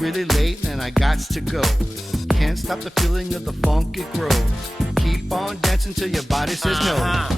really late and I gots to go. Can't stop the feeling of the funk, it grows. Keep on dancing till your body says no.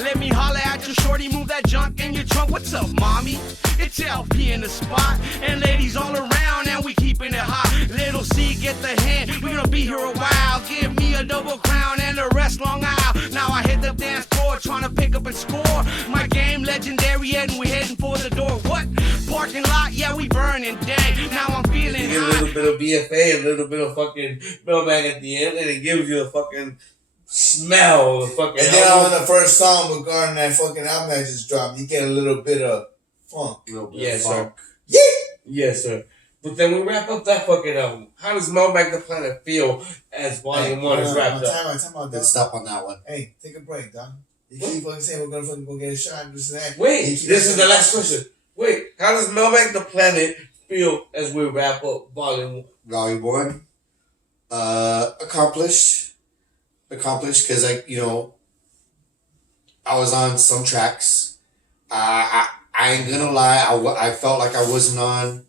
Let me holler at you, shorty, move that junk in your trunk. What's up, mommy? It's LP in the spot, and ladies all around, and we keeping it hot. Little C, get the hint, we gonna be here a while. Give me a double crown and the rest Long Isle. Now I hit the dance floor, trying to pick up and score. My game legendary, and we heading for the door. What? Parking lot, yeah, we burning dang. Now I'm feeling hot. A little bit of BFA, a little bit of fucking MelMak at the end, and it gives you a fucking smell of fucking. And then on the first song regarding that fucking album that just dropped, you get a little bit of funk. Yes, sir. Yeah. Yes, sir. But then we wrap up that fucking album. How does MelMak the Planet feel as Volume 1 is wrapped up? Time out, Good stop on that one. Hey, take a break, dog. You keep fucking saying we're gonna fucking go get a shot and this and that. Wait, this is the last question. Wait, how does MelMak the Planet feel as we wrap up Volume 1? Volume 1, accomplished because I was on some tracks. I ain't gonna lie, I felt like I wasn't on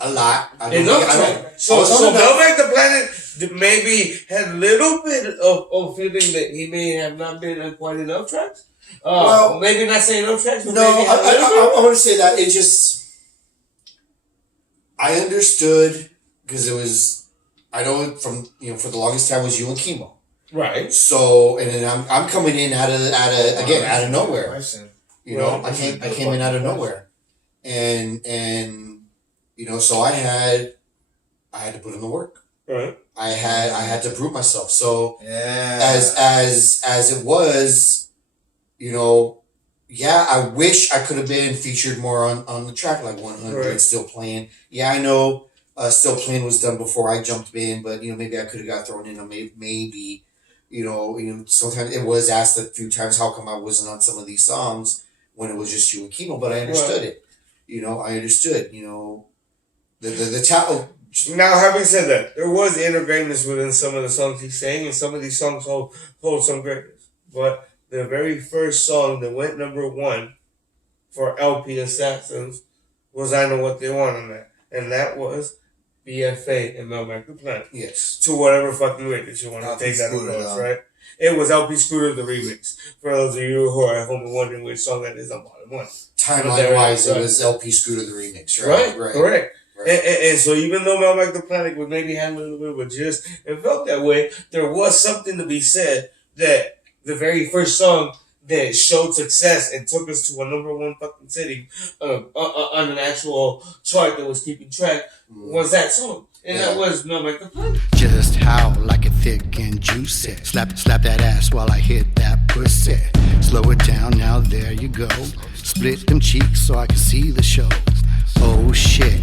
a lot. So MelMak the Planet maybe had a little bit of feeling that he may have not been on quite enough tracks. Well, maybe not saying enough tracks. But no, I want to say that it just. I understood because it was. I know from for the longest time was you and Chemo. Right. So and then I'm coming in out of nowhere. I came in out of nowhere, and so I had to put in the work. Right. I had to prove myself. So as it was, I wish I could have been featured more on the track, like 100 right. Still Playing. Yeah, I know Still Playing was done before I jumped in, but maybe I could have got thrown in on maybe. Sometimes it was asked a few times, how come I wasn't on some of these songs when it was just you and Chemo? But I understood it. I understood. The talent. Now, having said that, there was inner greatness within some of the songs he sang, and some of these songs hold some greatness. But the very first song that went number 1 for LP Assassins was "I Know What They Want" on that, and that was BFA and MelMak the Planet. Yes. To whatever fucking way that you want to take that approach, right? It was LP Scooter the remix. For those of you who are at home and wondering which song that is on Volume 1. Timeline-wise, it was LP Scooter the remix, right? Right. Correct. Right. And so even though MelMak the Planet would maybe have a little bit of a gist and felt that way, there was something to be said that the very first song that showed success and took us to a number 1 fucking sitting on an actual chart that was keeping track was that song. And that was MelMak the Planet. Just how like it thick and juicy. Slap that ass while I hit that pussy. Slow it down, now there you go. Split them cheeks so I can see the show. Oh shit,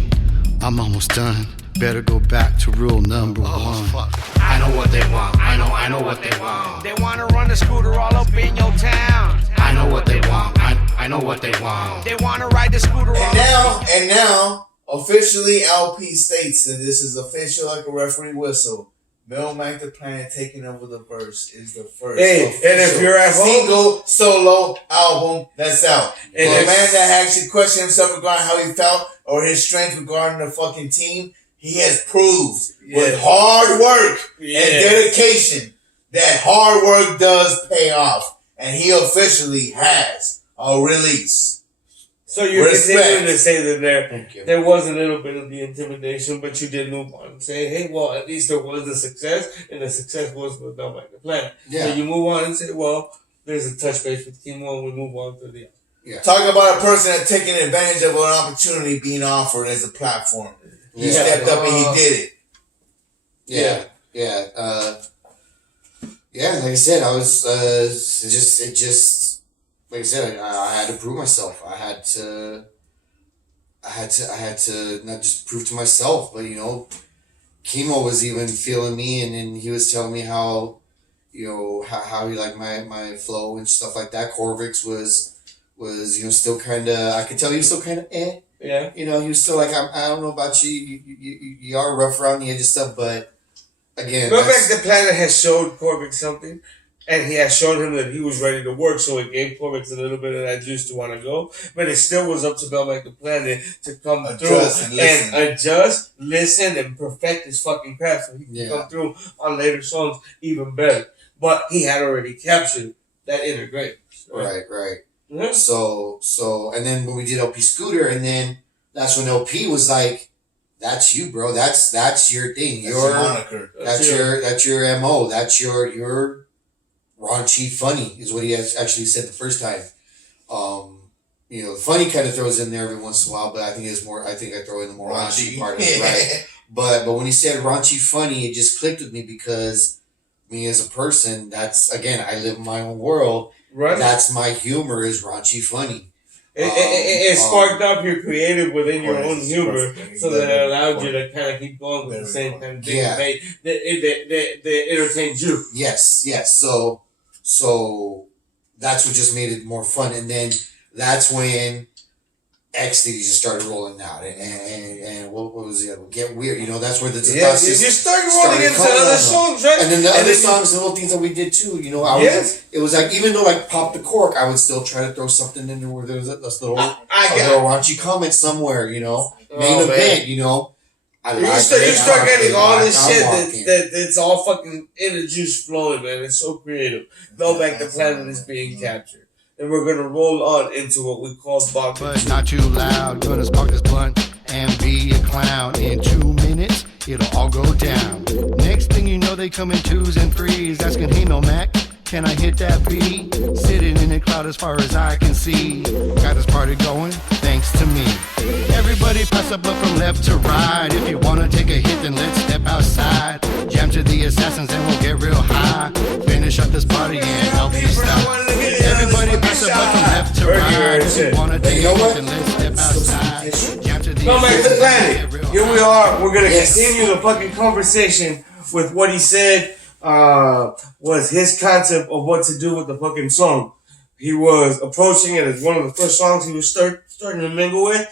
I'm almost done. Better go back to rule number 1. I know what they want. I know what they want. They want to run the scooter all up in your town. I know what they want. I know what they want. They want to ride the scooter all up. And now, officially, LP states, and this is official like a referee whistle. MelMak the Planet taking over the verse is the first. Hey, and if you're at home, single solo album that's out. And for a man that actually questioned himself regarding how he felt or his strength regarding the fucking team, he has proved with hard work and dedication that hard work does pay off. And he officially has a release. So you're continuing to say that there was a little bit of the intimidation, but you did move on and say, hey, well, at least there was a success, and the success was with MelMak the Planet. Yeah. So you move on and say, well, there's a touch base with Chemo, and we move on to the other. Yeah. Talk about a person that's taking advantage of an opportunity being offered as a platform. He stepped up and he did it. Like I said, I was like I said, I had to prove myself. I had to not just prove to myself, but Chemo was even feeling me, and then he was telling me how you know, how you like my flow and stuff like that. Corvix was still kind of, I could tell he was still kind of Yeah. You know, he was still like, I don't know about you. You are rough around the edge and stuff, but again, MelMak the Planet has showed Corvix something, and he has shown him that he was ready to work, so it gave Corvix a little bit of that juice to want to go. But it still was up to MelMak the Planet to come Adjust through and adjust, listen, and perfect his fucking craft so he can come through on later songs even better. But he had already captured that inner greatness. Right. Yeah. So, and then when we did LP Scooter, and then that's when LP was like, "That's you, bro. That's your thing. That's your moniker. That's your MO. That's your raunchy funny," is what he actually said the first time. You know, the funny kind of throws in there every once in a while, but I think I throw in the more raunchy part of it, right? But when he said raunchy funny, it just clicked with me because me as a person, that's again, I live in my own world. Right. That's my humor is raunchy funny. It sparked up your creative within your own humor, so that it allowed you to kind of keep going with the same kind of thing that entertained you. Yes. So that's what just made it more fun, and then that's when Ecstasy just started rolling out, and what was the other one? Get Weird, you know, that's where the you started rolling into other songs, right? And then the other songs and little things that we did too, you know, it was like, even though like Pop the Cork, I would still try to throw something in there where there was a little raunchy comment somewhere, you know, main event, you know. You start getting all this shit that it's all fucking inner juice flowing, man. It's so creative. MelMak the Planet is being captured. And we're gonna roll on into what we call Bach. But not too loud, gonna spark this blunt and be a clown. In 2 minutes, it'll all go down. Next thing you know, they come in 2s and 3s, asking, "Hey MelMak, can I hit that beat?" Sitting in a cloud as far as I can see. Got this party going, thanks to me. Everybody pass up from left to right. If you wanna take a hit, then let's step outside. Jam to the assassins and we'll get real high. Finish up this party and help you stop. Everybody pass up from left to right. If you wanna take a hit, then let's step outside. Jam to the MelMak the Planet. Here we are. We're gonna Yes. continue the fucking conversation with what he said was his concept of what to do with the fucking song. He was approaching it as one of the first songs he was starting to mingle with.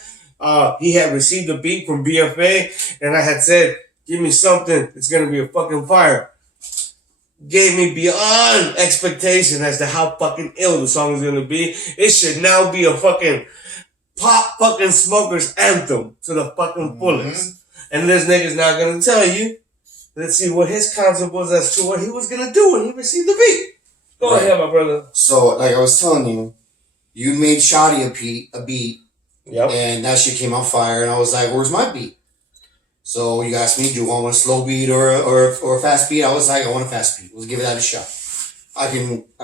He had received a beat from BFA, and I had said, "Give me something that's gonna be a fucking fire." Gave me beyond expectation as to how fucking ill the song is gonna be. It should now be a fucking pop fucking smokers anthem to the fucking fullest. And this nigga's not gonna tell you. Let's see what his concept was as to what he was gonna do when he received the beat. Go ahead, my brother. So, like I was telling you, you made Shoddy a beat, Yep. and that shit came out fire, and I was like, "Where's my beat?" So you asked me, "Do you want a slow beat or a fast beat?" I was like, "I want a fast beat. Let's give it that a shot." I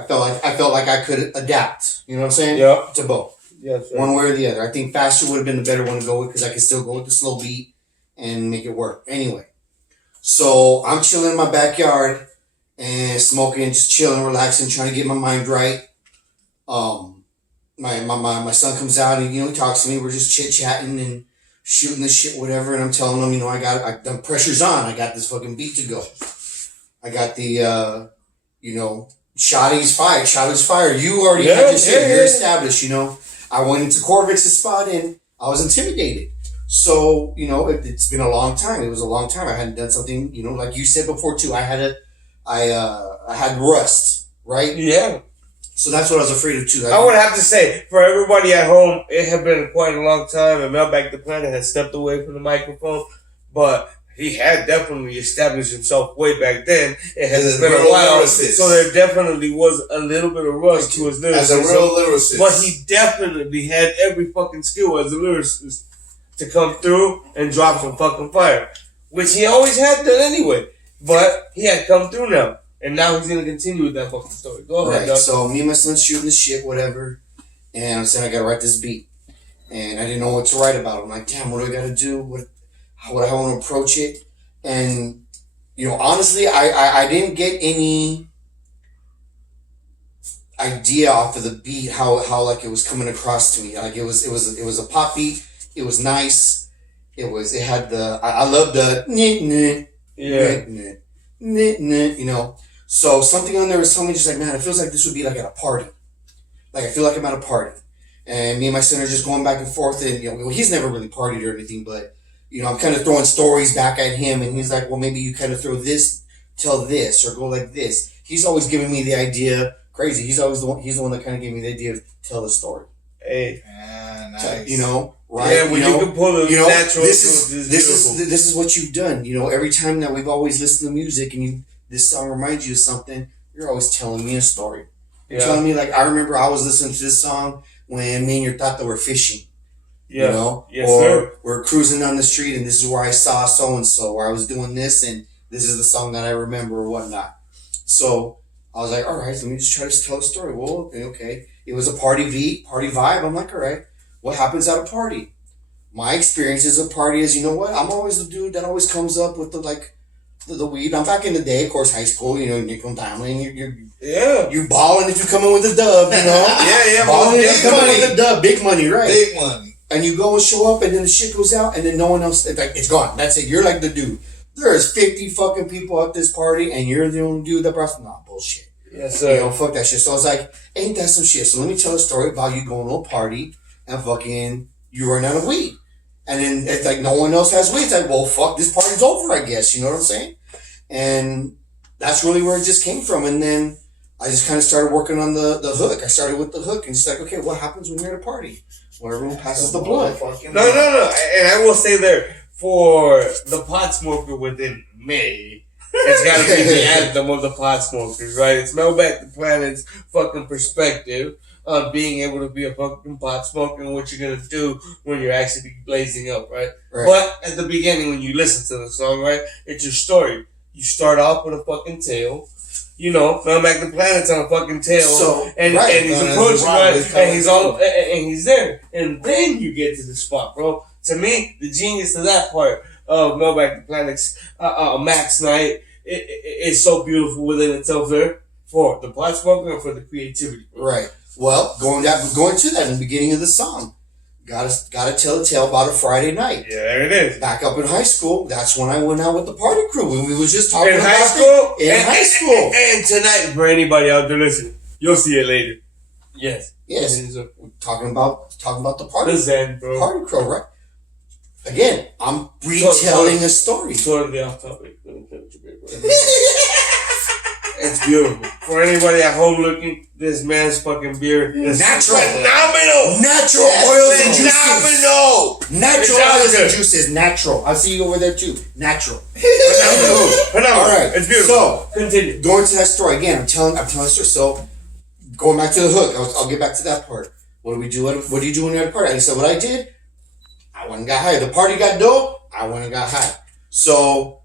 felt like I could adapt. You know what I'm saying? Yeah. To both. Yes, sir. One way or the other. I think faster would have been the better one to go with because I could still go with the slow beat and make it work. Anyway, so I'm chilling in my backyard and smoking, just chilling, relaxing, trying to get my mind right. My son comes out and he talks to me. We're just chit chatting and shooting this shit, whatever. And I'm telling him, the pressure's on. I got this fucking beat to go. I got the Shoddy's fire. Shoddy's fire. You already had your shit. You're established. I went into Corvix's spot and I was intimidated. So it's been a long time. It was a long time. I hadn't done something. Like you said before too. I had rust, right? Yeah. So that's what I was afraid of too. I would have to say, for everybody at home, it had been quite a long time, and MelMak the Planet had stepped away from the microphone, but he had definitely established himself way back then. It has been a while, so there definitely was a little bit of rust to his lyrics. As a real lyricist. But he definitely had every fucking skill as a lyricist to come through and drop some fucking fire, which he always had done anyway, but he had come through now. And now he's going to continue with that fucking story. Go ahead, dog. So me and my son shooting this shit, whatever. And I'm saying I got to write this beat. And I didn't know what to write about. I'm like, damn, what do I got to do? How would I want to approach it? And, honestly, I didn't get any idea off of the beat how like it was coming across to me. Like it was a pop beat. It was nice. It had I love the yeah. So something on there was telling me just like, man, it feels like this would be like at a party. Like I feel like I'm at a party. And me and my son are just going back and forth, and you know, he's never really partied or anything, but you know, I'm kind of throwing stories back at him, and he's like, well, maybe you kind of throw this, tell this, or go like this. He's always giving me the idea. Crazy. He's always he's the one that kind of gave me the idea to tell the story. Hey, nice. You know, right? Yeah, when you can pull the natural. This is what you've done. You know, every time that we've always listened to music, and this song reminds you of something, you're always telling me a story. You're telling me, like, I remember I was listening to this song when me and your tata were fishing. Yeah. You know? Yes, or sir. we're cruising down the street and this is where I saw so-and-so, or I was doing this and this is the song that I remember or whatnot. So I was like, all right, let me just try to tell a story. Well, okay. It was a party vibe. I'm like, all right, what happens at a party? My experience as a party is, you know what? I'm always the dude that always comes up with the weed. I'm back in the day, of course, high school, you know, you're you're balling if you come in with a dub, you know? Yeah. Balling if you come in with a dub, big money, right? Big money. And you go and show up, and then the shit goes out, and then no one else, it's gone. That's it. You're like the dude. There's 50 fucking people at this party, and you're the only dude that brought some, nah, bullshit. Yes, sir. You know, fuck that shit. So I was like, ain't that some shit? So let me tell a story about you going to a party, and fucking, you run out of weed. And then it's like, no one else has weed. It's like, well, fuck, this party's over, I guess. You know what I'm saying? And that's really where it just came from. And then I just kind of started working on the hook. I started with the hook and just like, okay, what happens when you're at a party? Well, everyone passes the blunt. No. And I will say there, for the pot smoker within me, it's got to be the anthem of the pot smokers, right? It's MelMak the Planet's fucking perspective on being able to be a fucking pot smoker and what you're going to do when you're actually blazing up, right? But at the beginning, when you listen to the song, right, it's your story. You start off with a fucking tale. You know, MelMak the Planet's on a fucking tail, and he's approaching, right, and he's there, and then you get to the spot, bro. To me, the genius of that part of MelMak the Planet's Max Night is so beautiful within itself there for the plot smoker and for the creativity, bro. Right. Well, going to that in the beginning of the song, gotta tell a tale about a Friday night. Yeah, there it is. Back up in high school, that's when I went out with the party crew. When we was just talking in about high school. High school. And tonight, for anybody out there listening, you'll see it later. Yes. Talking about the party. The Zen, bro. Party crew, right? Again, I'm retelling a story. Totally off topic. It's beautiful. For anybody at home looking, this man's fucking beer is natural. Phenomenal. Natural oils and juices. Phenomenal. Natural oils and juices. Natural. I see you over there too. Natural. Phenomenal. All right. It's beautiful. So, continue. Going to that story again. I'm telling a story. So, going back to the hook. I'll get back to that part. What do we do? What do you do when you're at a party? I said, what I did, I went and got high. The party got dope. I went and got high. So,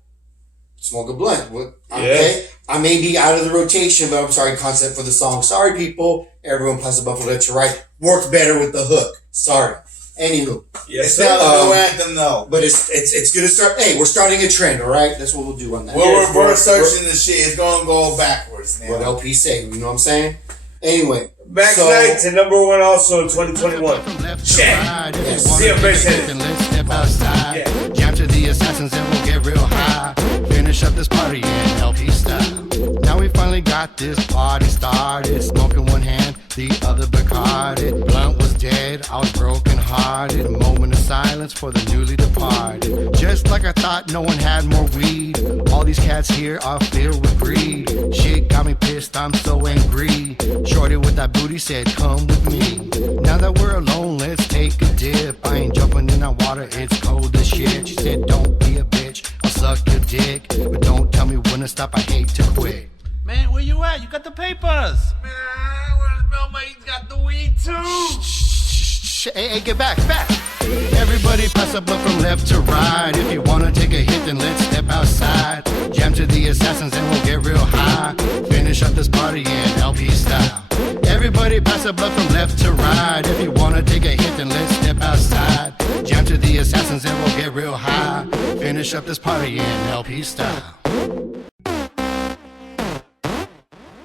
smoke a blunt. Okay. I may be out of the rotation, but I'm sorry, concept for the song. Sorry, people. Everyone pass the buffalo left to right. Works better with the hook. Sorry. Anywho. Yes, it's not a new anthem, though. But it's good to start. Hey, we're starting a trend, all right? That's what we'll do on that. We're searching the shit. It's going to go backwards now. What LP say, you know what I'm saying? Anyway. Max Night to number one also in 2021. Check. See a bass head. Let's step outside. Jam to the assassins and we'll get real high. Finish up this party in LP style. Now we finally got this party started. Smoking one hand, the other Bacardi. Blunt was dead, I was broken hearted. A moment of silence for the newly departed. Just like I thought, no one had more weed. All these cats here are filled with greed. Shit got me pissed, I'm so angry. Shorty with that booty said, come with me. Now that we're alone, let's take a dip. I ain't jumping in that water, it's cold as shit. She said, don't be a bitch, I'll suck your dick. But don't tell me when to stop, I hate to quit. Man, where you at? You got the papers. Man, where's MelMak? He's got the weed too. Hey, get back. Everybody pass a blunt from left to right. If you wanna take a hit, then let's step outside. Jam to the assassins and we'll get real high. Finish up this party in LP style. Everybody pass a blunt from left to right. If you wanna take a hit, then let's step outside. Jam to the assassins and we'll get real high. Finish up this party in LP style.